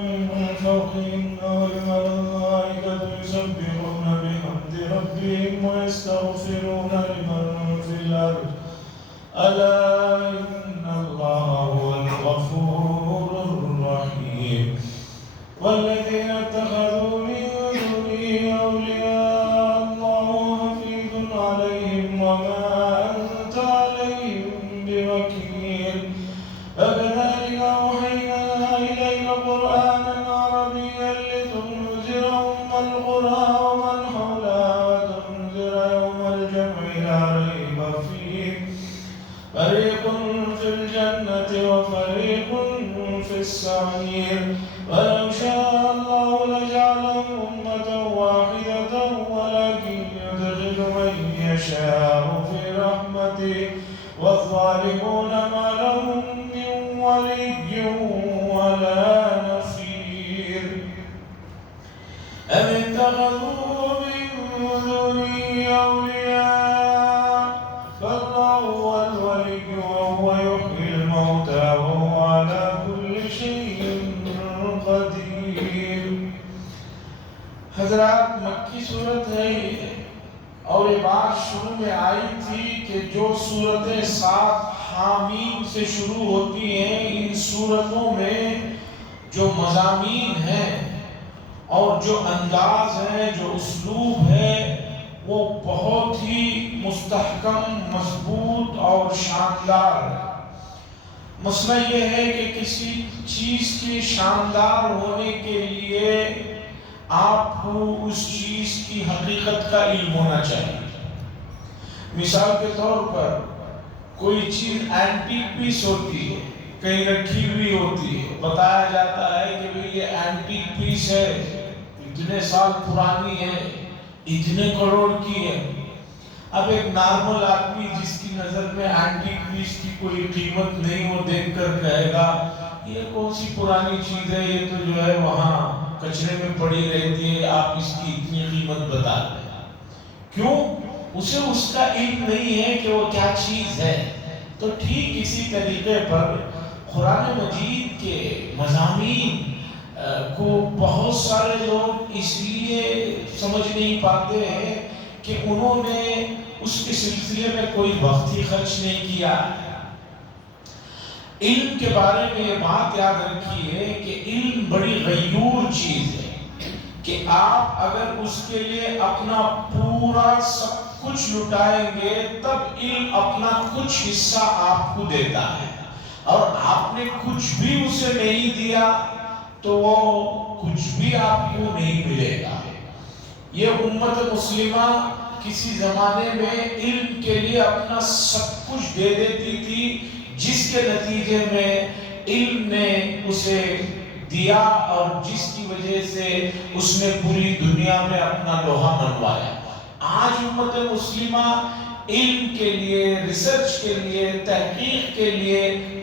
من فوقهم والملائكة يسبحون بحمد ربهم ويستغفرون لمن في الأرض ألا إن الله هو الغفور الرحيم والذين اتخذوا من دونه أولياء الله حفيظ عليهم وما أنت عليهم بوكيل فكذلك أوحينا إليك قرآنا عربيا لتنذر أم القرى ومن حولها وتنذر يوم الجمع لا ريب فيه فريق في الجنة وفريق في السعير ولو شاء الله لجعلهم أمة واحدة ولكن يدخل من يشاء في رحمته والظالمون ما لهم من ولي ولا نصير أم اتخذوا من دونه أولياء فالله هو الولي وهو يحيي الموتى وهو على كل شيء قدير. حضرات مکی صورت ہے اور یہ بات شروع میں آئی تھی کہ جو صورتیں 7 حامیم سے شروع ہوتی ہیں ان صورتوں میں جو مضامین ہیں اور جو انداز ہے جو اسلوب ہے وہ بہت ہی مستحکم مضبوط اور شاندار ہے. مسئلہ یہ ہے کہ کسی چیز کے شاندار ہونے کے لیے آپ کو اس چیز کی حقیقت کا علم ہونا چاہیے. مثال کے طور پر کوئی چیز اینٹیک پیس ہوتی ہے کہیں رکھی ہوئی ہوتی ہے بتایا جاتا ہے کہ بھئی یہ اینٹیک پیس ہے اتنے سال پرانی ہے اتنے کروڑ کی ہے. اب ایک نارمل آدمی جس کی نظر میں اینٹیک پیس کی کوئی قیمت نہیں وہ دیکھ کر کہے گا یہ کون سی پرانی چیز ہے یہ تو جو ہے وہاں کچرے میں پڑی رہتی ہے آپ اس کی اتنی قیمت بتا رہے ہیں. کیوں؟ اسے اس کا علم نہیں ہے کہ وہ کیا چیز ہے. تو ٹھیک اسی طریقے پر قرآن مجید کے مضامین کو بہت سارے لوگ اس لیے سمجھ نہیں پاتے ہیں کہ انہوں نے اس کے سلسلے میں کوئی وقت ہی خرچ نہیں کیا. علم کے بارے میں یہ بات یاد رکھیے کہ علم بڑی غیور چیز ہے کہ آپ اگر اس کے لیے اپنا پورا سب کچھ لٹائیں گے تب علم اپنا کچھ حصہ آپ کو دیتا ہے اور آپ نے کچھ بھی اسے نہیں دیا تو وہ کچھ بھی آپ کو نہیں ملے گا. یہ امت مسلمہ کسی زمانے میں علم کے لیے اپنا سب کچھ دے دیتی تھی جس کے نتیجے میں علم نے اسے دیا اور جس کی وجہ سے اس نے پوری دنیا میں اپنا لوہا منوایا. آج امت مسلمہ علم کے لیے ریسرچ کے لیے تحقیق کے لیے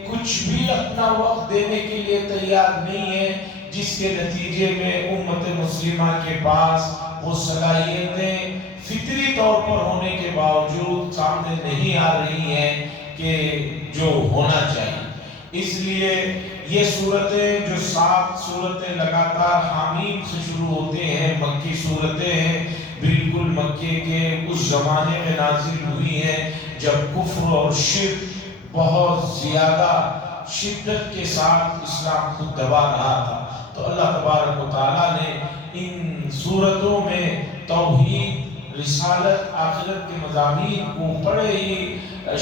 کچھ بھی اپنا وقت دینے کے لیے تیار نہیں ہے جس کے نتیجے میں امت مسلمہ کے پاس وہ صلاحیتیں فطری طور پر ہونے کے باوجود سامنے نہیں آ رہی ہیں کہ جو ہونا چاہیے. اس لیے یہ صورتیں جو 7 صورتیں لگاتار حامیم سے شروع ہوتے ہیں مکی صورتیں ہیں بالکل مکے کے اس زمانے میں نازل ہوئی ہیں جب کفر اور شرک بہت زیادہ شدت کے ساتھ اسلام کو دبا رہا تھا. تو اللہ تبارک و تعالیٰ نے ان صورتوں میں توحید رسالت آخرت کے مضامین کو بڑے ہی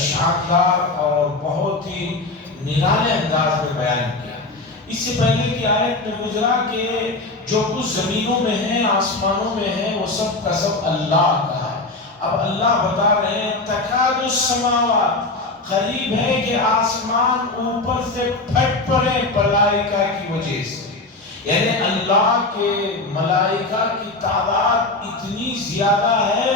شاندار اور بہت ہی نرالے انداز میں بیان کیا. اس سے پہلے کی آیت میں گزرا کہ جو کچھ زمینوں میں ہے آسمانوں میں ہے وہ سب کا سب اللہ کا ہے. اب اللہ بتا رہے ہیں تکاد السماوات قریب ہے کہ آسمان اوپر سے پھٹ پڑے ملائکہ کی وجہ سے. یعنی اللہ کے ملائکہ کی تعداد اتنی زیادہ ہے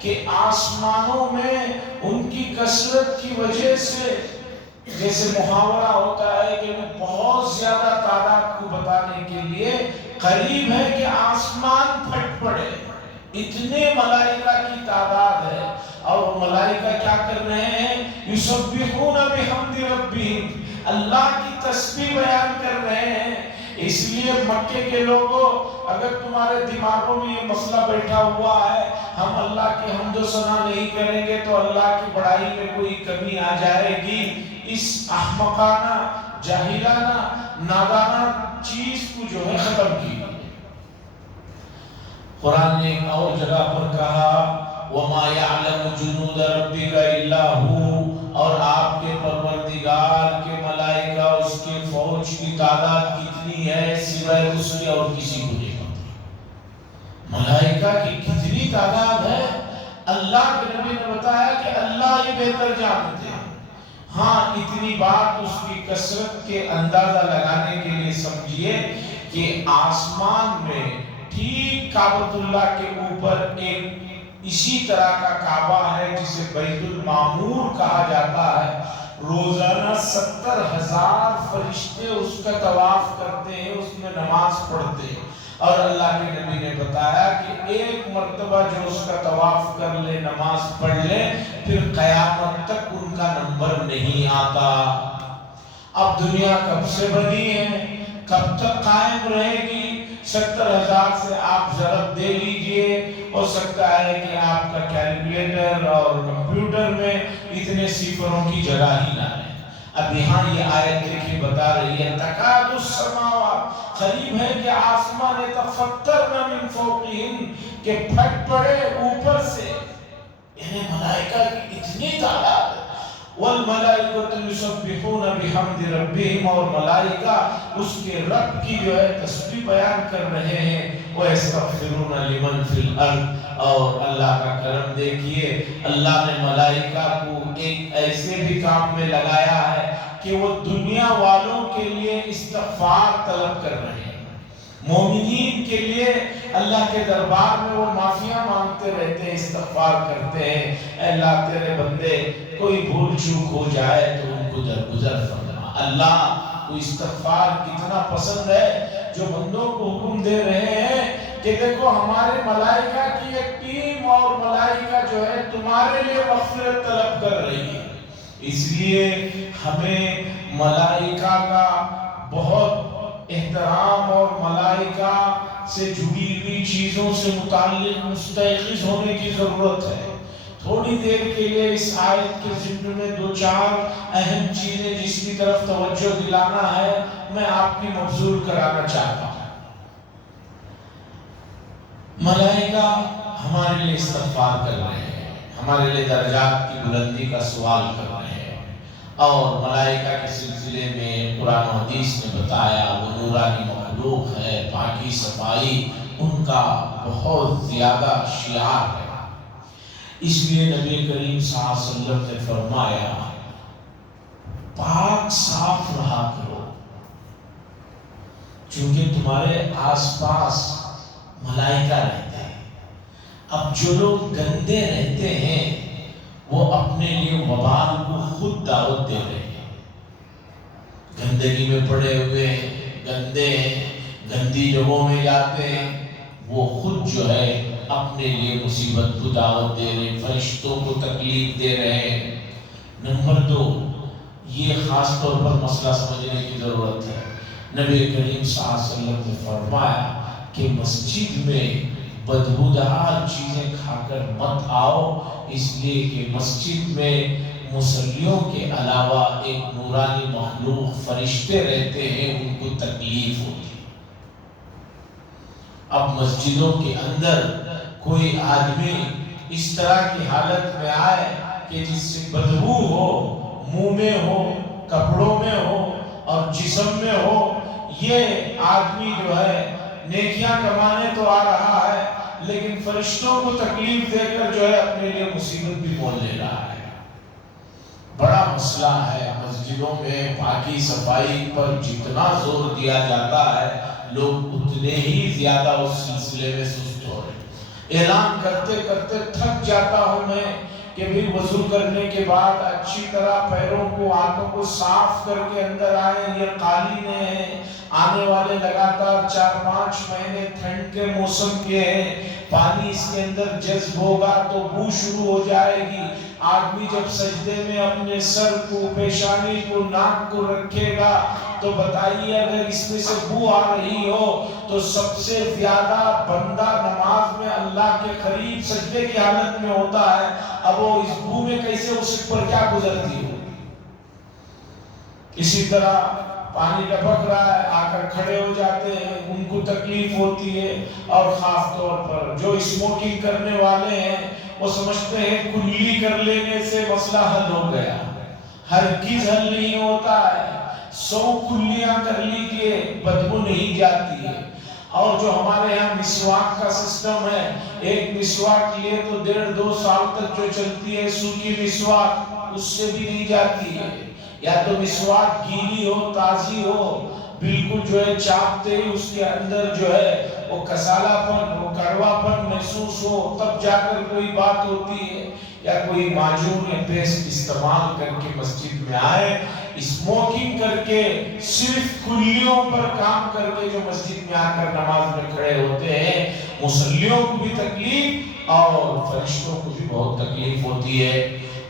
کہ آسمانوں میں ان کی کثرت کی وجہ سے جیسے محاورہ ہوتا ہے کہ میں بہت زیادہ تعداد کو بتانے کے لیے قریب ہے کہ آسمان پھٹ پڑے اتنے ملائکہ کی تعداد ہے. اور ملائکہ کیا کر رہے ہیں؟ یسبحون بحمد ربہم اللہ کی تسبیح بیان کر رہے ہیں اس لیے مکے کے لوگوں، اگر تمہارے دماغوں میں یہ مسئلہ بیٹھا ہوا ہے ہم اللہ کی حمد و ثنا نہیں کریں گے تو اللہ کی بڑائی میں کوئی کمی آ جائے گی، اس احمقانہ، جاہلانہ، نادانہ چیز کو جو ہے ختم کی۔ قرآن نے ایک اور جگہ پر کہا وَمَا يَعْلَمُ جُنُودَ رَبِّكَ إِلَّا هُوَ، اور آپ کے پروردگار کے ملائکہ، اس کے فوج کی تعداد کتنی ہے سوائے اس کے اور کسی کو نہیں پتا۔ ملائکہ کی کتنی تعداد ہے اللہ کے نبی نے بتایا کہ اللہ ہی بہتر جانتے ہیں۔ ہاں اتنی بات اس کی کثرت کے اندازہ لگانے کے لیے سمجھیے کہ آسمان میں ٹھیک کعبۃ اللہ کے اوپر ایک اسی طرح کا کعبہ ہے جسے بیت المعمور کہا جاتا ہے، روزانہ 70,000 فرشتے اس کا طواف کرتے ہیں، اس میں نماز پڑھتے ہیں، اور اللہ کے نبی نے بتایا کہ ایک مرتبہ جو اس کا طواف کر لے، نماز پڑھ لے، پھر قیامت تک ان کا نمبر نہیں آتا۔ اب دنیا کب سے بنی ہے، کب تک قائم رہے گی؟ 70,000 سے آپ ضرب دے لیجئے، ہو سکتا ہے کہ آپ کا کیلکولیٹر اور کمپیوٹر میں اتنے صفروں کی جگہ ہی نہ رہے۔ اب یہاں یہ آیت دیکھیں بتا رہی ہے تکاد السماوات، قریب ہے کہ آسمان یتفطرن من فوقہن، کہ پھٹ پڑے اوپر سے، یعنی ملائکہ کی اتنی تعداد ہے۔ والملائکۃ یسبحون بحمد ربہم، اور ملائکہ اس کے رب کی جو ہے تسبیح بیان کر رہے ہیں، وَيَسْتَغْفِرُونَ لِمَنْ فِي الْأَرْضِ، اور اللہ کا کرم دیکھیے، اللہ نے ملائکہ کو ایک ایسے بھی کام میں لگایا ہے کہ وہ دنیا والوں کے لیے استغفار طلب کر رہے ہیں، مومنین کے لیے اللہ کے دربار میں وہ معافیاں مانگتے رہتے ہیں، استغفار کرتے ہیں، اے اللہ تیرے بندے کوئی بھول چوک ہو جائے تو ان کو درگزر فرما۔ اللہ کو استغفار کتنا پسند ہے، جو بندوں کو حکم دے رہے ہیں کہ دیکھو ہمارے ملائکہ کی ایک ٹیم اور ملائکہ جو ہے تمہارے لیے مغفرت طلب کر رہی ہے۔ اس لیے ہمیں ملائکہ کا بہت احترام اور ملائکہ سے جڑی ہوئی چیزوں سے متعلق مستيقظ ہونے کی ضرورت ہے۔ تھوڑی دیر کے لیے اس آیت کے ضمن میں دو چار اہم چیزیں جس کی طرف توجہ دلانا ہے میں آپ کی مبذول کرانا چاہتا ہوں۔ ملائکہ ہمارے لیے استغفار کر رہے ہیں، ہمارے لیے درجات کی بلندی کا سوال کر رہے ہیں، اور ملائکہ کے سلسلے میں قرآن و حدیث نے بتایا وہ نورانی مخلوق ہے، پاکی صفائی ان کا بہت زیادہ شعار ہے۔ اس لیے نبی کریم صلی اللہ علیہ وسلم نے فرمایا پاک صاف رہا کرو، چونکہ تمہارے آس پاس ملائکہ رہتے ہیں۔ اب جو لوگ گندے رہتے ہیں وہ اپنے لیے وبال کو خود دعوت دے رہے ہیں، گندگی میں پڑے ہوئے گندے گندی جگہوں میں جاتے ہیں، وہ خود جو ہے اپنے لیے مصیبت کو دعوت دے رہے ہیں، فرشتوں کو تکلیف دے رہے ہیں۔ نمبر 2، یہ خاص طور پر مسئلہ سمجھنے کی ضرورت ہے۔ نبی کریم صلی اللہ علیہ وسلم نے فرمایا کہ مسجد میں بدبودار چیزیں کھا کر مت آؤ، اس لیے کہ مسجد میں مصلیوں کے علاوہ ایک نورانی مخلوق فرشتے رہتے ہیں، ان کو تکلیف ہوتی ہے۔ اب مسجدوں کے اندر کوئی آدمی اس طرح کی حالت میں آئے کہ جس سے بدبو ہو، منہ میں ہو، کپڑوں میں ہو اور جسم میں ہو، یہ آدمی جو ہے نیکیاں کمانے تو آ رہا ہے لیکن فرشتوں کو تکلیف دے کر جو ہے اپنے لیے مصیبت بھی مول لے رہا ہے۔ بڑا مسئلہ ہے، مسجدوں میں پاکی صفائی پر جتنا زور دیا جاتا ہے لوگ اتنے ہی زیادہ اس سلسلے میں سست ہو رہے ہیں۔ اعلان کرتے کرتے تھک جاتا ہوں میں کہ بھی وضو کرنے کے بعد اچھی طرح پیروں کو ہاتھوں کو صاف کر کے اندر آئے، یہ قالینیں ہیں، آنے والے لگاتار 4-5 مہینے ٹھنڈ کے موسم کے ہیں، پانی اس کے اندر جذب ہوگا تو بو شروع ہو جائے گی۔ آدمی جب سجدے میں اپنے سر کو، پیشانی کو، ناک کو رکھے گا تو بتائیے اگر اس میں سے بو آ رہی ہو تو سب سے زیادہ بندہ نماز میں اللہ کے قریب سجدے کی حالت میں ہوتا ہے، اب وہ اس بو میں کیسے اس پر کیا گزرتی ہو۔ اسی طرح پانی ٹپک رہا ہے، آ کر کھڑے ہو جاتے ہیں، ان کو تکلیف ہوتی ہے، اور خاص طور پر جو اسموکنگ کرنے والے ہیں وہ سمجھتے ہیں کلی کر لینے سے مسئلہ حل ہو گیا، ہرگز حل نہیں ہوتا ہے۔ 100 کلیاں کر لیجئے بدبو نہیں جاتی ہے۔ اور جو ہمارے یہاں مسواک کا سسٹم ہے، ایک مسواک لیے تو 1.5-2 سال تک جو چلتی ہے سوکھی مسواک، اس سے بھی نہیں جاتی ہے۔ یا تو مسواک گیلی ہو، تازی ہو، بالکل جو ہے چاپتے ہی اس کے اندر جو ہے وہ کسالہ پن، وہ کڑوا پن محسوس ہو، تب جا کر کوئی بات ہوتی ہے۔ یا کوئی معجون یا پیسٹ استعمال کر کے مسجد میں آئے، اسموکنگ کر کے صرف کلیوں پر کام کر کے جو مسجد میں آ کر نماز میں کھڑے ہوتے ہیں، مصلیوں کو بھی تکلیف اور فرشتوں کو بھی بہت تکلیف ہوتی ہے۔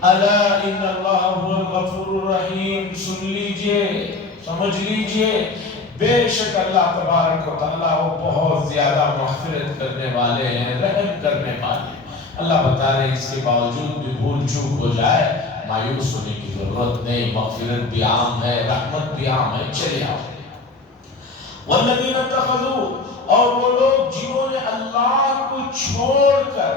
الا ان اللہ هو الغفور الرحیم، سن لیجئے، سمجھ لیجئے، بے شک اللہ تبارک و تعالیٰ وہ بہت زیادہ مغفرت کرنے والے ہیں، رحم کرنے والے ہیں۔ اللہ بتا رہے اس کے باوجود بھی بھول چوک ہو جائے مایوس ہونے کی ضرورت نہیں، مغفرت بھی عام ہے، رحمت بھی عام ہے، چلے آؤ۔ والذین اتخذوا، اور وہ لوگ جنہوں نے اللہ کو چھوڑ کر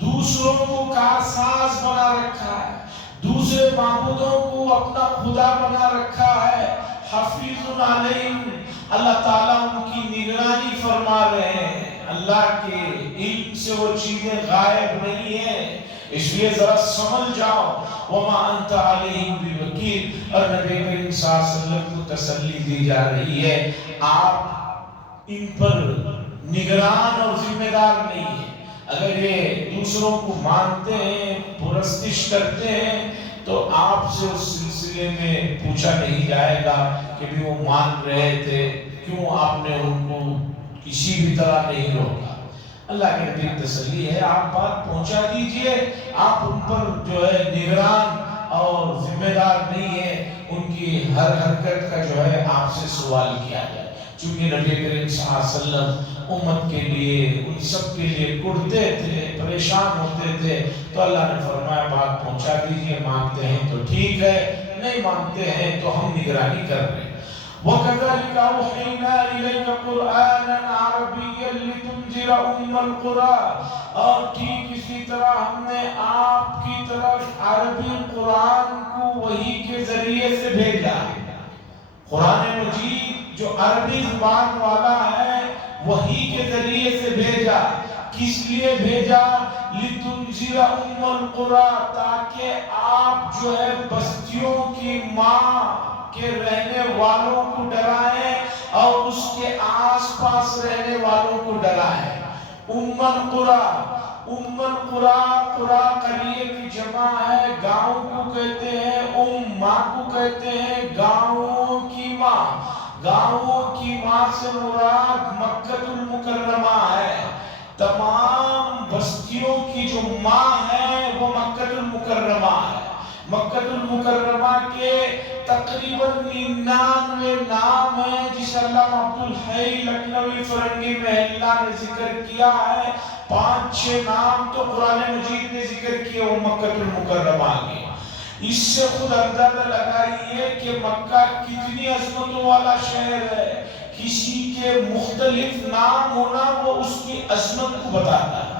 دوسروں کو کارساز بنا رکھا ہے، دوسرے معبودوں کو اپنا خدا بنا رکھا ہے، حفیظ علیہم، اللہ تعالیٰ ان کی نگرانی فرما رہے ہیں، اللہ کے علم سے وہ چیزیں غائب نہیں ہیں، اس لیے ذرا سمجھ جاؤ۔ وما انت علیہم بوکیل، اور نبی کریم صلی اللہ علیہ وسلم کو تسلی دی جا رہی ہے، آپ ان پر نگران اور ذمہ دار نہیں ہیں۔ اگر یہ دوسروں کو مانتے ہیں، پرستش کرتے ہیں، تو آپ سے اس سلسلے میں پوچھا نہیں جائے گا کہ بھی وہ مان رہے تھے، کیوں آپ نے ان کو کسی بھی طرح نہیں روکا۔ اللہ کے نبی تسلی ہے، آپ بات پہنچا دیجئے، آپ ان پر جو ہے نگران اور ذمہ دار نہیں ہے، ان کی ہر حرکت کا جو ہے آپ سے سوال کیا جائے۔ چونکہ نبی کریم صلی اللہ علیہ وسلم امت کے لیے، ان سب کے لیے کڑتے تھے، پریشان ہوتے تھے، تو اللہ نے فرمایا بات پہنچا دیجئے، مانتے ہیں تو ٹھیک ہے، نہیں مانتے ہیں تو ہم نگرانی کر رہے ہیں۔ وَكَذَلِكَ أَوْحَيْنَا إِلَيْكَ قُرْآنًا عَرَبِيًّا لِتُنذِرَ أُمَّ الْقُرَىٰ، اور ٹھیک اسی طرح ہم نے آپ کی طرف عربی قرآن کو وحی کے ذریعے سے بھیجا۔ قرآن مجید جو عربی زبان والا ہے، وحی کے ذریعے سے بھیجا۔ کس لیے بھیجا؟ لِتُنذِرَ أُمَّ الْقُرَىٰ، تاکہ آپ جو ہے بستیوں کی ماں کے رہنے والوں کو ڈرائیں اور اس کے آس پاس رہنے والوں کو ڈرائیں۔ أُمَّ الْقُرَىٰ، أُمَّ الْقُرَىٰ، قرى قریے کی جمع ہے، گاؤں کو کہتے ہیں، ماں کو کہتے ہیں گاؤں کی ماں۔ گاؤں کی ماں سے مراد مکہ المکرمہ ہے، تمام بستیوں کی جو ماں ہے وہ مکہ المکرمہ ہے۔ مکہ المکرمہ کے تقریباً 99 نام ہیں، جسے علامہ عبدالحی لکھنوی فرنگی محلہ نے ذکر کیا ہے۔ 5-6 نام تو قرآن مجید نے ذکر کیا وہ مکہ المکرمہ کے۔ اس سے خود اندازہ لگائیے کہ مکہ کتنی عظمتوں والا شہر ہے، کسی کے مختلف نام ہونا وہ اس کی عظمت کو بتاتا ہے۔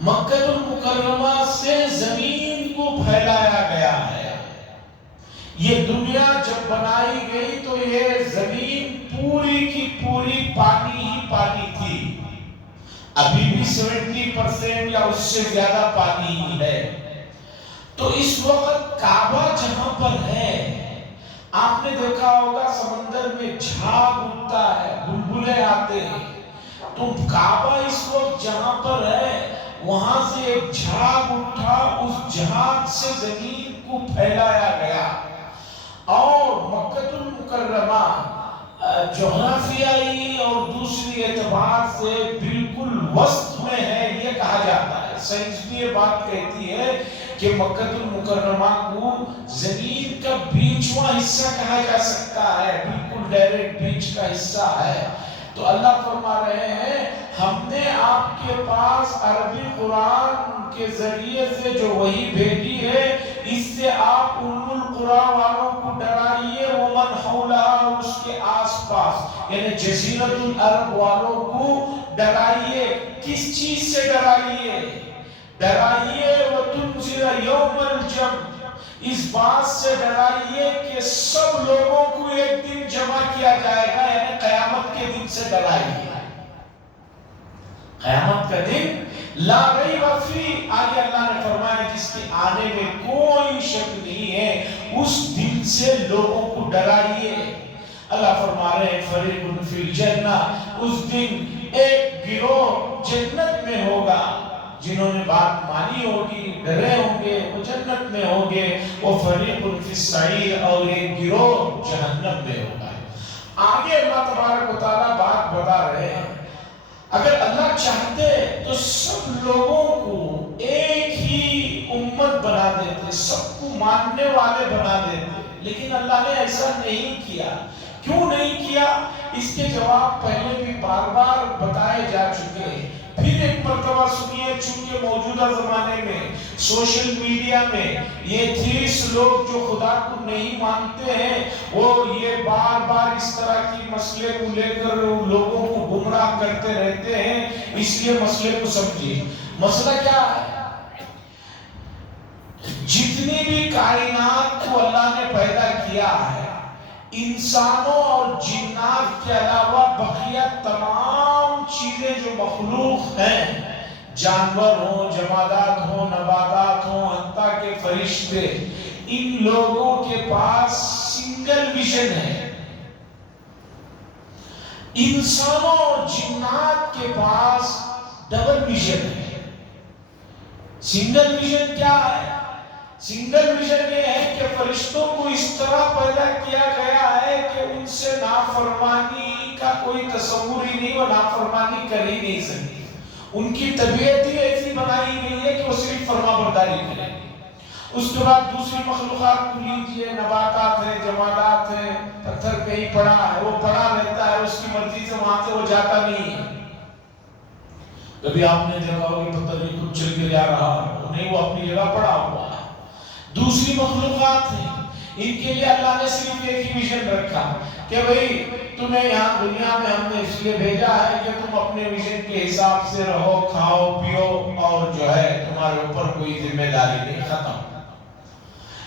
مکہ المکرمہ سے زمین کو پھیلایا گیا ہے۔ یہ دنیا جب بنائی گئی تو یہ زمین پوری کی پوری پانی ہی پانی تھی، ابھی بھی 70% یا اس سے زیادہ پانی ہی ہے۔ تو اس وقت کعبہ جہاں پر ہے، آپ نے دیکھا ہوگا سمندر میں جھاگ اٹھتا ہے، بلبلے آتے ہیں، تو کعبہ اس وقت جہاں پر ہے وہاں سے ایک جھاگ اٹھا، اس جھاگ سے زمین کو پھیلایا گیا، اور مکہ المکرمہ جغرافیائی اور دوسری اعتبار سے بالکل وسط میں ہے، یہ کہا جاتا ہے۔ سائنس بھی یہ بات کہتی ہے کہ مکہ المکرمہ کو زمین کا بیچواں حصہ کہا جا سکتا ہے، بالکل ڈائریکٹ بیچ کا حصہ ہے۔ تو اللہ فرما رہے ہیں ہم نے آپ کے پاس عربی قرآن کے ذریعے سے جو وحی بھیجی ہے، اس سے آپ ام القریٰ والوں کو ڈرائیے، ومن حولہا، اور اس کے آس پاس یعنی جزیرۃ العرب والوں کو ڈرائیے۔ کس چیز سے ڈرائیے؟ ڈرائیے وتنذر یوم الجمع، اس بات سے ڈرائیے کہ سب لوگوں کو ایک دن جمع کیا جائے گا، یعنی قیامت کے دن سے ڈرائیے۔ قیامت کا دن لا ریب فی، آگے اللہ نے فرمایا جس کے آنے میں کوئی شک نہیں ہے، اس دن سے لوگوں کو ڈرائیے۔ اللہ فرما رہے ہیں فریق فی الجنہ، اس دن ایک گروہ جنت میں ہوگا، جنہوں نے بات مانی ہوگی، ڈرے ہوں گے، وہ جنت میں ہوں گے، وہ فریق فی السعیر، اور ایک گروہ جہنم میں ہوگا۔ آگے اللہ تبارک و تعالیٰ بات بتا رہے ہیں اگر اللہ چاہتے تو سب لوگوں کو ایک ہی امت بنا دیتے، سب کو ماننے والے بنا دیتے، لیکن اللہ نے ایسا نہیں کیا۔ کیوں نہیں کیا؟ اس کے جواب پہلے بھی بار بار بتائے جا چکے ہیں۔ پھر ایک مرتبہ سنیے، چونکہ موجودہ زمانے میں سوشل میڈیا میں یہ 30 لوگ جو خدا کو نہیں مانتے ہیں، وہ یہ بار بار اس طرح کی مسئلے کو لے کر لوگوں کو گمراہ کرتے رہتے ہیں، اس لیے مسئلے کو سمجھیے۔ مسئلہ کیا ہے؟ جتنی بھی کائنات کو اللہ نے پیدا کیا ہے، انسانوں اور جنات کے علاوہ بقیہ تمام چیزیں جو مخلوق ہیں، جانور ہوں، جمادات ہوں، نباتات ہوں، حتیٰ کہ فرشتے، ان لوگوں کے پاس سنگل ویژن ہے۔ انسانوں اور جنات کے پاس ڈبل ویژن ہے۔ سنگل ویژن کیا ہے؟ سنگل ویژن یہ ہے کہ فرشتوں کو اس طرح پیدا کیا گیا ہے کہ ان سے نافرمانی کا کوئی تصور ہی نہیں، وہ نافرمانی کر ہی نہیں سکتی۔ ان کی طبیعت ہی ایسی بنائی گئی ہے کہ وہ صرف فرما برداری کریں۔ اس کے بعد دوسری مخلوقات کو لیجیے، نباتات ہیں، جمادات ہیں، پتھر کہیں پڑا ہے، وہ پڑا رہتا ہے، اس کی مرضی سے وہاں سے وہ جاتا نہیں ہے۔ کبھی آپ نے دیکھا ہو کہ پتھر بھی خود چل کے جا رہا ہو، نہیں، وہ اپنی جگہ پڑا ہوا ہے۔ دوسری مخلوقات ہیں، ان کے لیے اللہ نے صرف ایک ہی ویژن رکھا کہ بھئی تمہیں یہاں دنیا میں ہم نے اس لیے بھیجا ہے کہ تم اپنے ویژن کے حساب سے رہو، کھاؤ پیو، اور جو ہے تمہارے اوپر کوئی ذمہ داری نہیں، ختم۔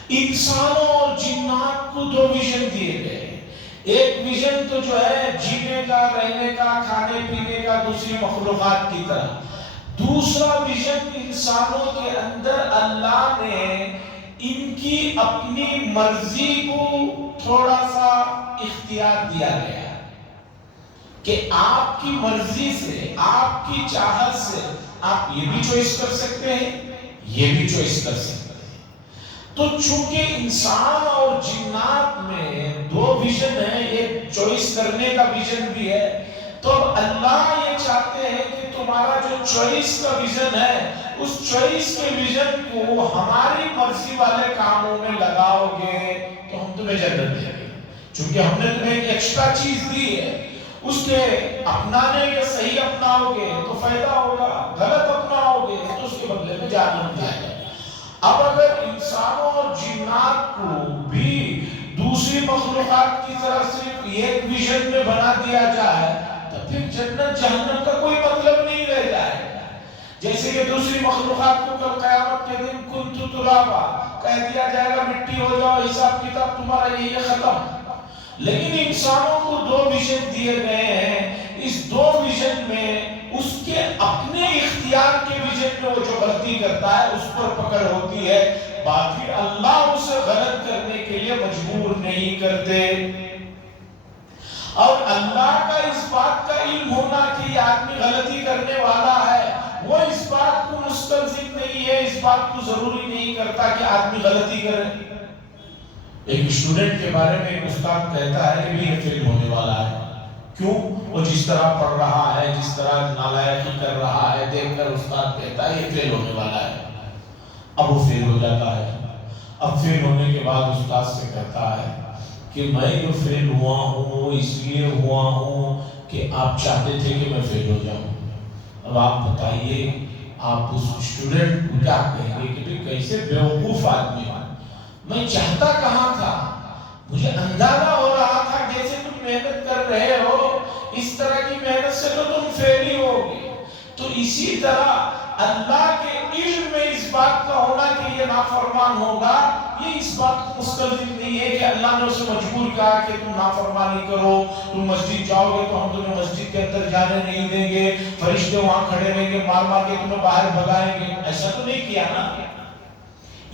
انسانوں اور جنات کو دو ویژن دیے گئے، ایک ویژن تو جو ہے جینے کا، رہنے کا، کھانے پینے کا، دوسری مخلوقات کی طرح۔ دوسرا ویژن انسانوں کے اندر اللہ نے ان کی اپنی مرضی کو تھوڑا سا اختیار دیا گیا کہ آپ کی مرضی سے، آپ کی چاہت سے آپ یہ بھی چوائس کر سکتے ہیں، یہ بھی چوائس کر سکتے ہیں۔ تو چونکہ انسان اور جنات میں دو ویژن ہیں، ایک چوائس کرنے کا ویژن بھی ہے، تو اللہ یہ چاہتے ہیں کہ تمہارا جو چوائس کا ویژن ہے، اس چوائس کے ویژن کو ہماری مرضی والے کاموں میں لگاؤ گے تو ہم تمہیں جنت دیں گے۔ چونکہ ہم نے تمہیں ایک ایکسٹرا چیز دی ہے، اس کے اپنانے کے صحیح اپناؤ گے تو فائدہ ہوگا، غلط اپناؤ گے تو اس کے بدلے میں جہنم جائے گا۔ اب اگر انسانوں اور جنات کو بھی دوسری مخلوقات کی طرح صرف ایک ویژن میں بنا دیا جائے تو پھر جنت جہنم کا کوئی مطلب نہیں رہ جائے گا۔ جیسے کہ دوسری مخلوقات کو کل قیامت کے دن کنت ترابا کہہ دیا جائے گا، مٹی ہو جاؤ، حساب کتاب تمہارا یہی ہے، ختم۔ لیکن انسانوں کو دو ویژن دیے گئے ہیں، اس دو ویژن میں اس کے اپنے اختیار کے ویژن میں وہ جو غلطی کرتا ہے اس پر پکڑ ہوتی ہے، باقی اللہ اسے غلط کرنے کے لیے مجبور نہیں کرتے۔ اور اللہ کا اس بات کا علم ہونا کہ یہ آدمی غلطی کرنے والا ہے، وہ اس بات کو مستلزم نہیں ہے، اس بات کو ضروری نہیں کرتا کہ آدمی غلطی کرے۔ ایک اسٹوڈنٹ کے بارے میں ایک استاد کہتا ہے کہ یہ فیل ہونے والا ہے، کیوں؟ وہ جس طرح پڑھ رہا ہے، جس طرح نالائقی کر رہا ہے، دیکھ کر استاد کہتا ہے یہ فیل ہونے والا ہے۔ اب وہ فیل ہو جاتا ہے. اب فیل ہونے کے بعد استاد سے کہتا ہے کہ میں جو فیل ہوا ہوں اس لیے ہوا ہوں کہ آپ چاہتے تھے کہ میں فیل ہو جاؤں. اب آپ بتائیے آپ اس اسٹوڈنٹ کو کیا کہیں گے کہ کیسے بیوقوف آدمی ہو. میں چاہتا کہاں تھا, مجھے اندازہ ہو رہا تھا جیسے تم محنت کر رہے ہو اس طرح کی محنت سے تو تم فیل ہی ہوگے. تو اسی طرح اللہ کے علم میں اس بات کا ہونا کہ یہ نافرمان ہوگا, یہ اس بات کو مستلزم نہیں ہے کہ اللہ نے اسے مجبور کہا کہ تم نافرمانی کرو, تم مسجد جاؤ گے تو ہم تمہیں مسجد کے اندر جانے نہیں دیں گے, فرشتے وہاں کھڑے رہیں گے مار مار کے تمہیں باہر بھگائیں گے. ایسا تو نہیں کیا نا.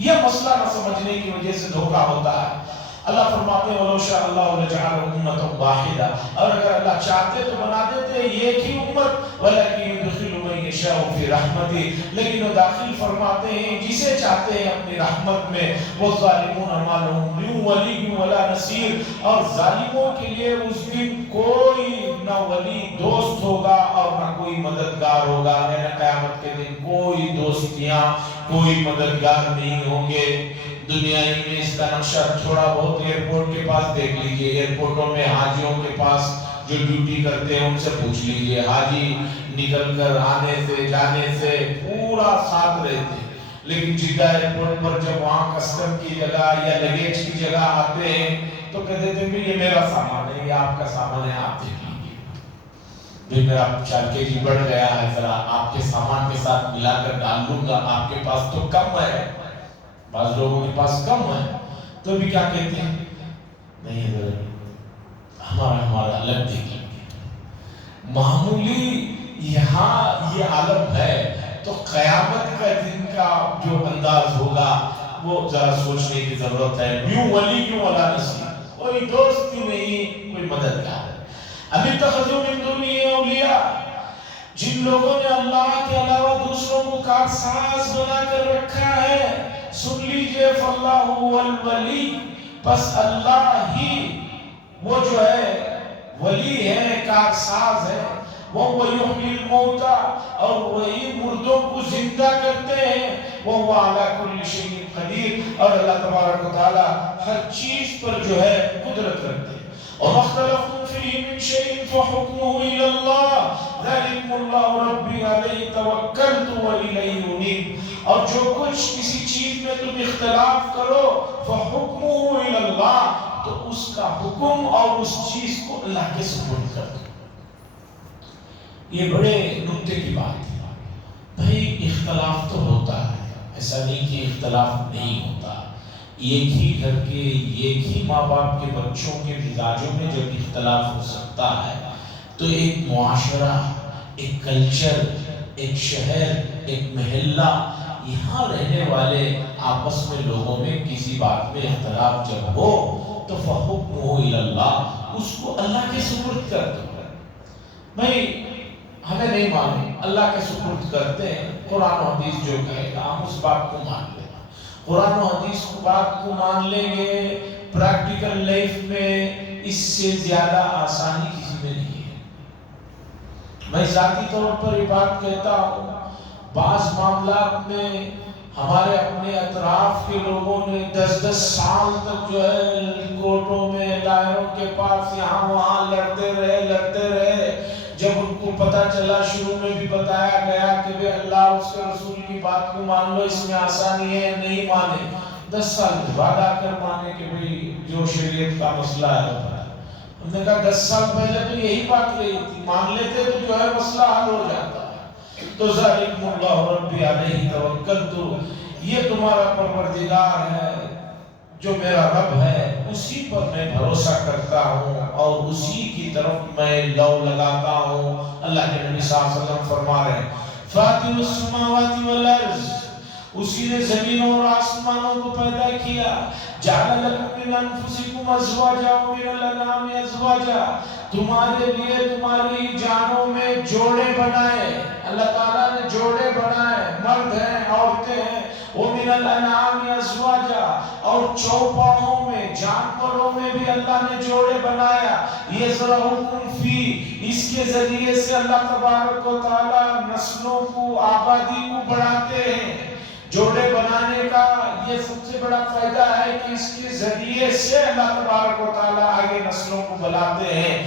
یہ مسئلہ نہ سمجھنے کی وجہ سے دھوکہ ہوتا ہے. اللہ فرماتے ہیں وَلَوْ شَاءَ اللَّهُ لَجَعَلَهُمْ أُمَّةً وَاحِدَةً, اور اگر اللہ چاہتے تو بنا دیتے ایک ہی امت. وَلَكِنْ يُدْخِلُ مَن يَشَاءُ فِي رَحْمَتِهِ, لیکن وہ داخل فرماتے ہیں جسے چاہتے ہیں اپنی رحمت میں. وَالظَّالِمُونَ مَا لَهُم مِّن وَلِيٍّ وَلَا نَصِيرٍ, اور ظالموں کے لیے اس دن کوئی نہ ولی دوست ہوگا اور نہ کوئی مددگار ہوگا. قیامت کے دن کوئی دوستیاں کوئی مددگار نہیں ہوں گے. دنیا ہی میں اس کا نقشہ تھوڑا بہت ایئرپورٹ کے پاس دیکھ لیجئے. ایئرپورٹوں میں حاجیوں کے پاس جو ڈیوٹی کرتے ہیں ان سے پوچھ لیجئے, حاجی نکل کر آنے سے جانے سے پورا ساتھ رہتے ہیں, لیکن جدہ ایئرپورٹ پر جب وہاں کسٹم کی جگہ یا لگیج کی جگہ آتے ہیں تو کہتے ہیں کہ یہ میرا سامان ہے, یہ آپ کا سامان ہے, آپ دیکھ لیجئے. بھی میرا 4 kg بڑھ گیا ہے, ذرا آپ کے سامان کے ساتھ ملا کر ڈال لوں گا, آپ کے پاس تو کم ہے. بعض لوگوں کے پاس کم ہے تو بھی کیا کہتے ہیں, نہیں حضرت ہمارا الگ دیکھ لیں گے. معمولی یہاں یہ عالم ہے تو قیامت کا دن کا جو انداز ہوگا وہ ذرا سوچنے کی ضرورت ہے. کیوں ولی کیوں ولا نصیر, کوئی دوست کیوں نہیں, کوئی مددگار. ابھی اتخذوا من دونه اولیاء, جن لوگوں نے اللہ کے علاوہ دوسروں کو کارساز بنا کر رکھا ہے, سن لیجئے فاللہ هو الولی, بس اللہ ہی وہ جو ہے ولی ہے, کارساز ہے. وَهُوَ يُحْيِي الْمَوْتَى, اور وہی مردوں کو زندہ کرتے ہیں. وَهُوَ عَلَى كُلِّ شَيْءٍ قَدِيرٌ, اور اللہ تبارک و تعالی ہر چیز پر جو ہے قدرت رکھتے ہیں. وَمَا اخْتَلَفْتُمْ فِيهِ مِنْ شَيْءٍ فَحُكْمُهُ إِلَى اللَّهِ ذَلِكُمُ اللَّهُ رَبِّي عَلَيْهِ تَوَكَّلْتُ وَإِلَيْهِ أُنِيبُ, اور جو کچھ کسی چیز میں تم اختلاف کرو فَحُكْمُهُ إِلَى اللَّهِ, تو اس کا حکم اور اس چیز کو اللہ کے سپرد کر دو. یہ بڑے نکتے کی بات ہے بھائی. اختلاف تو ہوتا ہے, ایسا نہیں کہ اختلاف نہیں ہوتا. ایک ہی گھر کے ایک ہی ماں باپ کے بچوں کے مزاجوں میں جب اختلاف ہو سکتا ہے تو ایک معاشرہ, ایک کلچر, ایک شہر, ایک محلہ, یہاں رہنے والے آپس میں لوگوں میں کسی بات میں اختلاف جب ہو تو فَحُكْمُهُ إِلَى اللَّهِ, اس کو اللہ کے سپرد کر دو. بھائی ہمیں نہیں معلوم, اللہ کے سپرد کرتے ہیں. قرآن و حدیث جو کہے گا ہم اس بات کو مان لینا. قرآن و حدیث کو بات کو مان لیں گے. پریکٹیکل لائف میں اس سے زیادہ آسانی کسی میں نہیں ہے. میں ذاتی طور پر یہ بات کہتا ہوں, بعض معاملات میں ہمارے اپنے اطراف کے لوگوں نے 10-10 سال تک جو ہے کورٹوں میں لائروں کے پاس یہاں وہاں لڑتے رہے. جب ان کو پتا چلا, شروع میں بھی بتایا گیا کہ اللہ اس کے رسول کی بات کو مان لو, اس میں آسانی ہے, نہیں مانے. 10 سال بعد آ کر مانے کہ بھئی جو شریعت کا مسئلہ ہے. ہم نے کہا 10 سال پہلے تو یہی بات کہی تھی, مان لیتے تو جو ہے مسئلہ حل ہو جاتا. تو ذالکم اللہ ربی علیہ توکلت, یہ تمہارا پروردگار ہے جو میرا رب ہے, اسی پر میں بھروسہ کرتا ہوں اور اسی کی طرف میں لو لگاتا ہوں. اللہ کے نبی صلی اللہ علیہ وسلم فرما رہے ہیں فاطر السماوات والارض, اسی نے زمینوں اور آسمانوں کو پیدا کیا. جعل لکم من انفسکم ازواجا ومن الانعام ازواجا, تمہارے لیے تمہاری جانوں میں جوڑے بنائے. اللہ تعالیٰ نے جوڑے بنائے, مرد ہیں عورتیں ہیں. ومن الانعام ازواجا, اور چوپاہوں میں جانوروں میں بھی اللہ نے جوڑے بنایا. یزرعکم فی, اس کے ذریعے سے اللہ تبارک و تعالی نسلوں کو, آبادی کو بڑھاتے ہیں. جوڑے بنانے سب سے بڑا فائدہ ہے کہ اس کے ذریعے سے اللہ تبارک و تعالیٰ آگے نسلوں کو بلاتے ہیں.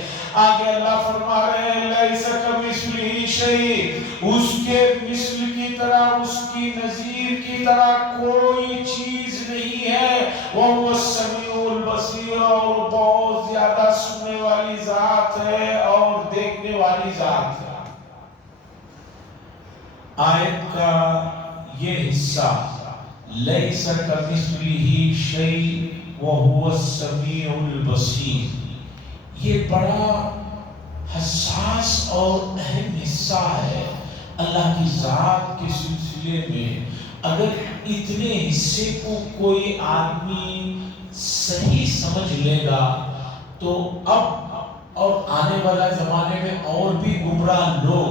آگے اللہ فرما رہے ہیں لیس کمثلہ شیء، اس کے مثل کی طرح، اس کی نظیر کی طرح کوئی چیز نہیں ہے. وَهُوَ السَّمِيعُ الْبَصِيرُ، اور بہت زیادہ سننے والی ذات ہے اور دیکھنے والی ذات ہے. آیت کا یہ حصہ لیس کمثلہ شیء وَهُوَ السَّمِيعُ الْبَصِيرُ، یہ بڑا حساس اور اہم حصہ ہے اللہ کی ذات کے سلسلے میں. اگر اتنے حصے کو کوئی آدمی صحیح سمجھ لے گا تو اب اور آنے والا زمانے میں اور بھی گمراہ لوگ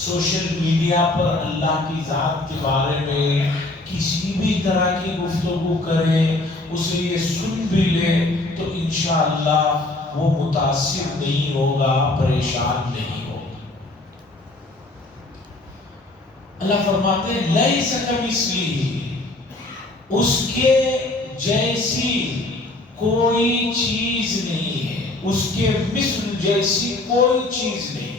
سوشل میڈیا پر اللہ کی ذات کے بارے میں کسی بھی طرح کی گفتگو کریں، اسے یہ سن بھی لے تو انشاءاللہ وہ متاثر نہیں ہوگا، پریشان نہیں ہوگا. اللہ فرماتے ہیں لیس کمثلہ، اس کے جیسی کوئی چیز نہیں ہے، اس کے مثل جیسی کوئی چیز نہیں ہے.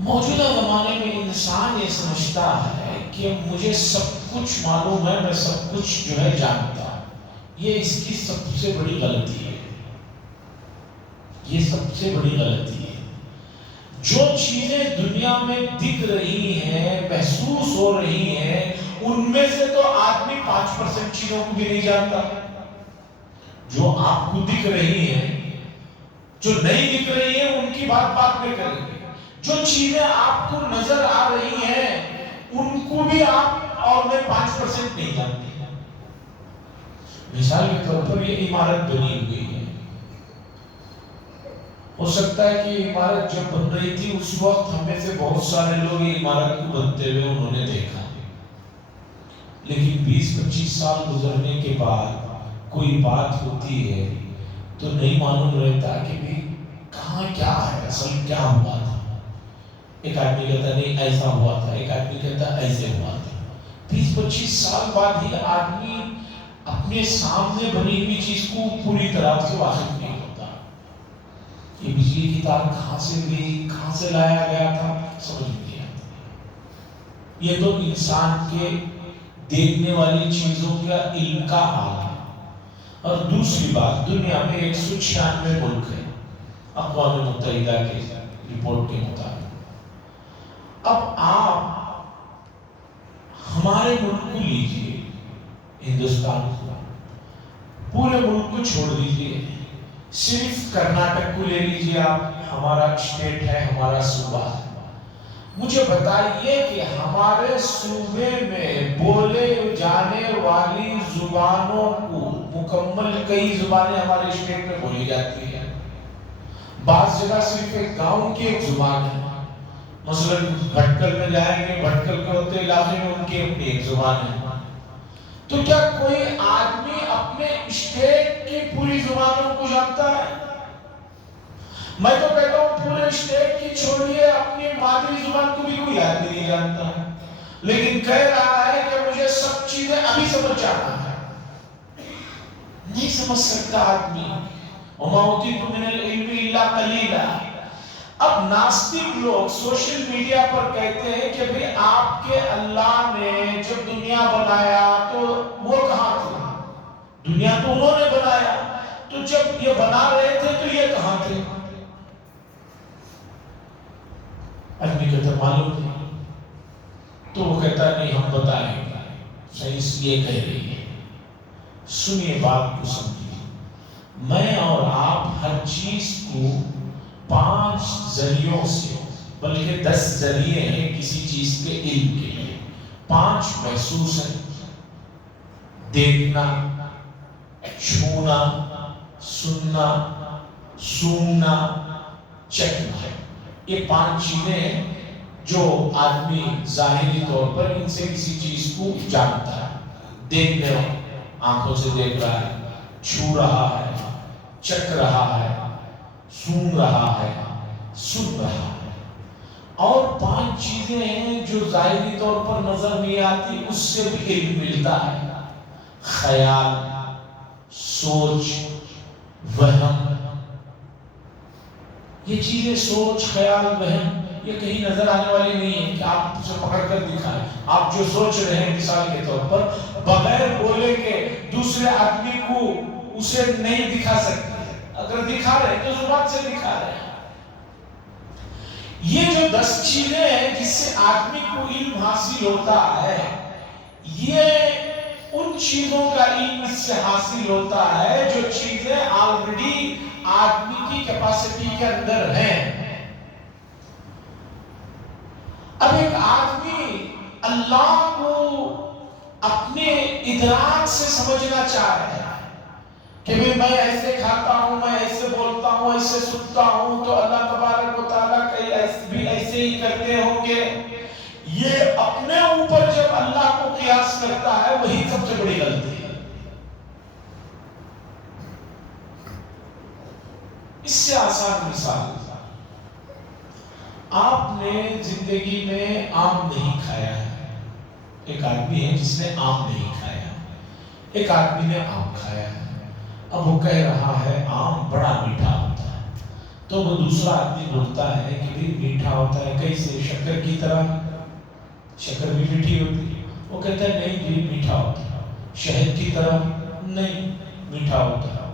موجودہ زمانے میں انسان یہ سمجھتا ہے کہ مجھے سب کچھ معلوم ہے، میں سب کچھ جو ہے جانتا ہوں. یہ اس کی سب سے بڑی غلطی ہے. یہ سب سے بڑی غلطی ہے. جو چیزیں دنیا میں دکھ رہی ہیں، محسوس ہو رہی ہیں، ان میں سے تو آدمی 5% چیزوں کو بھی نہیں جانتا. جو آپ کو دکھ رہی ہیں، جو نہیں دکھ رہی ہیں ان کی بات میں کریں گے. جو چیزیں آپ کو نظر آ رہی ہیں ان کو بھی آپ اور میں 5% نہیں جانتے. مثال کے طور پر یہ عمارت بنی ہوئی ہے، ہو سکتا ہے کہ عمارت جب بن رہی تھی اس وقت ہمیں سے بہت سارے لوگ یہ عمارت کو بنتے ہوئے انہوں نے دیکھا، لیکن 20-25 سال گزرنے کے بعد کوئی بات ہوتی ہے تو نہیں معلوم رہتا کہ بھی کہاں کیا ہے، اصل کیا ہوا تھا. ایک آدمی کہتا نہیں ایسا ہوا تھا، ایک آدمی کہتا ایسے ہوا تھا. 20-25 سال بعد ہی آدمی اپنے سامنے بنی ہوئی چیز کو پوری طرح سے واقف نہیں ہوتا. یہ بجلی کی تار کہاں سے گئی، کہاں سے لایا گیا تھا، سمجھ نہیں آتا. یہ تو انسان کے دیکھنے والی چیزوں کا علم کا حال ہے. اور دوسری بات، دنیا میں 196 ملک ہیں اقوام متحدہ کے رپورٹ کے مطابق. اب آپ ہمارے ملک کو لیجئے، ہندوستان کو، پورے ملک کو چھوڑ دیجئے، صرف کرناٹک کو لے لیجئے آپ، ہمارا اسٹیٹ ہے، ہمارا صوبہ ہے. مجھے بتائیے کہ ہمارے صوبے میں بولے جانے والی زبانوں کو مکمل کئی زبانیں ہمارے اسٹیٹ میں بولی جاتی ہیں. بعض جگہ صرف ایک گاؤں کی ایک زبان ہے. مثلا بھٹکل میں جائیں گے، بھٹکل کے ہوتے علاقے میں ان کی اپنی ایک زبان ہے. تو کیا کوئی آدمی اپنے اسٹیٹ کی پوری زبانوں کو جانتا ہے؟ میں تو کہتا ہوں پورے اسٹیٹ کی چھوڑیے، اپنی مادری زبان کو بھی کوئی آدمی نہیں جانتا، لیکن کہہ رہا ہے کہ مجھے سب چیزیں ابھی سمجھ جانا ہے. نہیں سمجھ سکتا آدمی. وَمَا أُوتِيتُم مِّنَ الْعِلْمِ إِلَّا قَلِيلًا. اب ناستک لوگ سوشل میڈیا پر کہتے ہیں کہ بھئی آپ کے اللہ نے جب دنیا بنایا تو وہ کہاں تھے؟ دنیا تو انہوں نے بنایا، تو جب یہ بنا رہے تھے تو یہ کہاں تھے؟ آدمی کہتا معلوم نہیں، تو وہ کہتا نہیں ہم بتائیں گے، سائنس یہ کہہ رہی ہے. سنیے بات کو سمجھیے. میں اور آپ ہر چیز کو 5 ذریعوں سے، بلکہ 10 ذریعے ہیں کسی چیز کے علم کے لیے. 5 محسوس ہیں: دیکھنا، چھونا، سننا، سونگنا، چکھنا. یہ 5 چیزیں ہیں جو آدمی ظاہری طور پر ان سے کسی چیز کو جانتا ہے. دیکھنے، آنکھوں سے دیکھ رہا ہے، چھو رہا ہے، چکھ رہا ہے، سون رہا ہے، سن رہا ہے. اور 5 چیزیں ہیں جو ظاہری طور پر نظر نہیں آتی، اس سے بھی علم ملتا ہے: خیال، سوچ، وہم۔ یہ چیزیں سوچ، خیال، وہم، یہ کہیں نظر آنے والی نہیں ہے کہ آپ اسے پکڑ کر دکھائیں۔ آپ جو سوچ رہے ہیں مثال کے طور پر، بغیر بولے کہ دوسرے آدمی کو اسے نہیں دکھا سکتے، اگر دکھا رہے ہیں تو زبان سے دکھا رہے ہیں۔ یہ جو 10 چیزیں ہیں جس سے آدمی کو علم حاصل ہوتا ہے، یہ ان چیزوں کا علم اس سے حاصل ہوتا ہے جو چیزیں آلریڈی آدمی کی کیپیسٹی کے اندر ہیں۔ اب ایک آدمی اللہ کو اپنے ادراک سے سمجھنا چاہ رہا ہے کہ میں ایسے کھاتا ہوں، میں ایسے بولتا ہوں، ایسے سنتا ہوں، تو اللہ تبارک و تعالیٰ کئی بھی ایسے ہی کرتے ہوں گے۔ یہ اپنے اوپر جب اللہ کو قیاس کرتا ہے، وہی سب سے بڑی غلطی ہے۔ اس سے آسان مثال، آپ نے زندگی میں آم نہیں کھایا ہے۔ ایک آدمی ہے جس نے آم نہیں کھایا، ایک آدمی نے آم کھایا ہے۔ اب وہ کہہ رہا ہے آم بڑا میٹھا ہوتا ہے، تو وہ دوسرا آدمی بولتا ہے کہ بھی میٹھا ہوتا ہے کیسے؟ شکر کی طرح؟ شکر بھی میٹھی ہوتی ہے؟ وہ کہتا ہے نہیں بھی میٹھا ہوتا ہے۔ شہد کی طرح؟ نہیں، میٹھا ہوتا ہے۔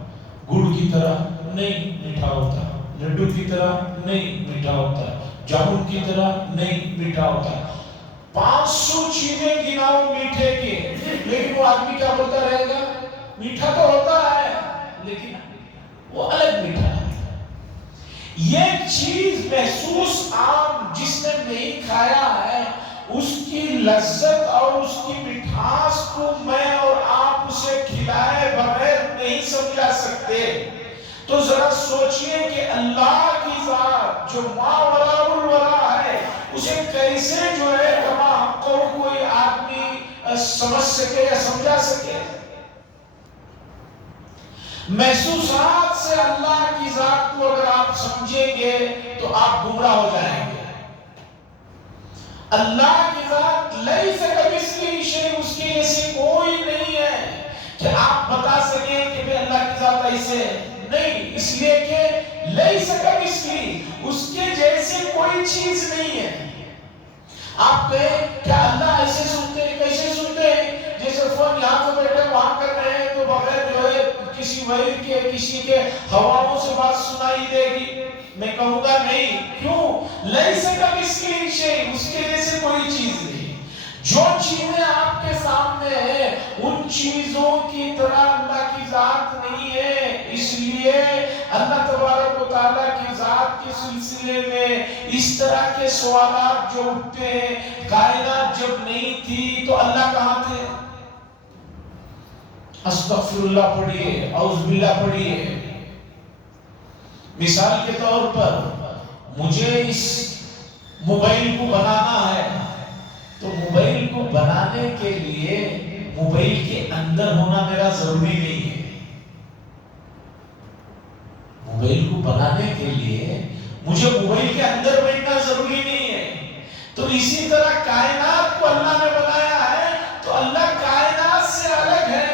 گڑ کی طرح؟ نہیں، میٹھا ہوتا ہے۔ لڈو کی طرح؟ نہیں، میٹھا ہوتا ہے۔ جامن کی طرح؟ نہیں، میٹھا ہوتا ہے۔ 500 چیزیں گناؤ میٹھے کے، لیکن وہ آدمی کیا بولتا رہے گا؟ میٹھا تو ہوتا ہے لیکن وہ الگ میٹھا ہے۔ یہ چیز محسوس آم جس نے نہیں کھایا ہے، اس کی لذت اور اس کی مٹھاس کو میں اور آپ اسے کھلائے بغیر نہیں سمجھا سکتے۔ تو ذرا سوچئے کہ اللہ کی ذات جو ما وراء الورا ہے، اسے کیسے جو ہے تمام کو کوئی آدمی سمجھ سکے یا سمجھا سکے؟ محسوسات سے اللہ کی ذات کو اگر آپ سمجھیں گے تو آپ گمراہ ہو جائیں گے۔ اللہ کی ذات لیس کمثلہ شیء، اس کے جیسے کوئی نہیں ہے کہ آپ بتا سکیں کہ اللہ کی ذات ایسے ہے، نہیں، اس لیے کہ لیس کمثلہ، اس کے جیسے کوئی چیز نہیں ہے۔ آپ کہیں کیا اللہ ایسے سنتے ہیں؟ کیسے سنتے ہیں؟ جیسے فون یہاں سے بیٹھے وہاں کر رہے ہیں تو بغیر جو ہے کسی وحی کے، کسی کے ہواؤں سے بات سنائی دے گی؟ میں کہوں گا نہیں۔ کیوں؟ لیس کمثلہ شیء، اس کے جیسے کوئی چیز نہیں۔ جو چیزیں آپ کے سامنے ہیں ان چیزوں کی طرح اللہ کی ذات نہیں ہے۔ اس لیے اللہ تبارک و تعالیٰ کی ذات کے سلسلے میں اس طرح کے سوالات جو اٹھتے ہیں، کائنات جب نہیں تھی تو اللہ کہاں تھے؟ استغفر اللہ پڑھیے، اعوذ باللہ پڑھیے۔ مثال کے طور پر مجھے اس موبائل کو بنانا ہے، تو موبائل کو بنانے کے لیے موبائل کے اندر ہونا میرا ضروری نہیں ہے۔ موبائل کو بنانے کے لیے مجھے موبائل کے اندر بیٹھنا ضروری نہیں ہے۔ تو اسی طرح کائنات کو اللہ نے بنایا ہے تو اللہ کائنات سے الگ ہے۔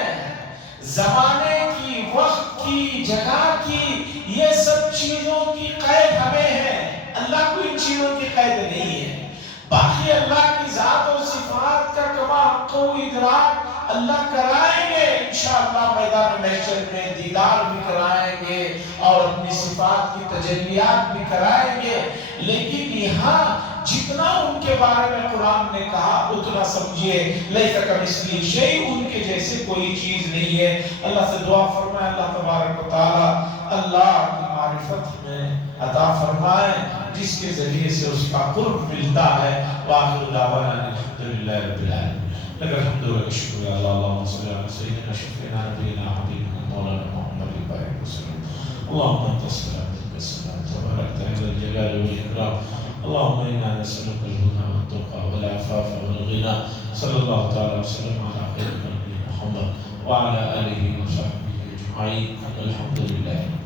زمانے کی، وقت کی، جگہ کی، یہ سب چیزوں کی قید ہمیں ہے، اللہ کو ان چیزوں کی قید نہیں ہے۔ باقی اللہ کی ذات اور صفات کا کما حق و ادراک اللہ کرائیں گے انشاءاللہ، میدان محشر میں دیدار بھی کرائیں گے اور اپنی صفات کی تجلیات بھی کرائیں گے۔ لیکن یہاں جتنا ان کے بارے میں قرآن نے کہا اتنا سمجھیے، لیس کمثلہ شیء، ان کے جیسے کوئی چیز نہیں ہے۔ اللہ سے دعا فرمائے اللہ تبارک و تعالی اللہ کی معرفت میں عطا فرمائے جس کے ذریعے سے اس کا قرب ملتا ہے۔ وآخر دعوانا الحمدللہ رب العالمین۔ لك الحمد ولك الشكر يا الله، اللهم صل على سيدنا شفيعنا نبينا حبيبنا مولانا محمد وبارك وسلم. اللهم انت السلام منك السلام، تبارك يا ذا الجلال والاكرام. اللهم انا نسالك الهدى والتقى والعفاف والغنى. صلى الله تعالى وسلم على خير خلقه محمد وعلى اله وصحبه اجمعين. الحمد لله.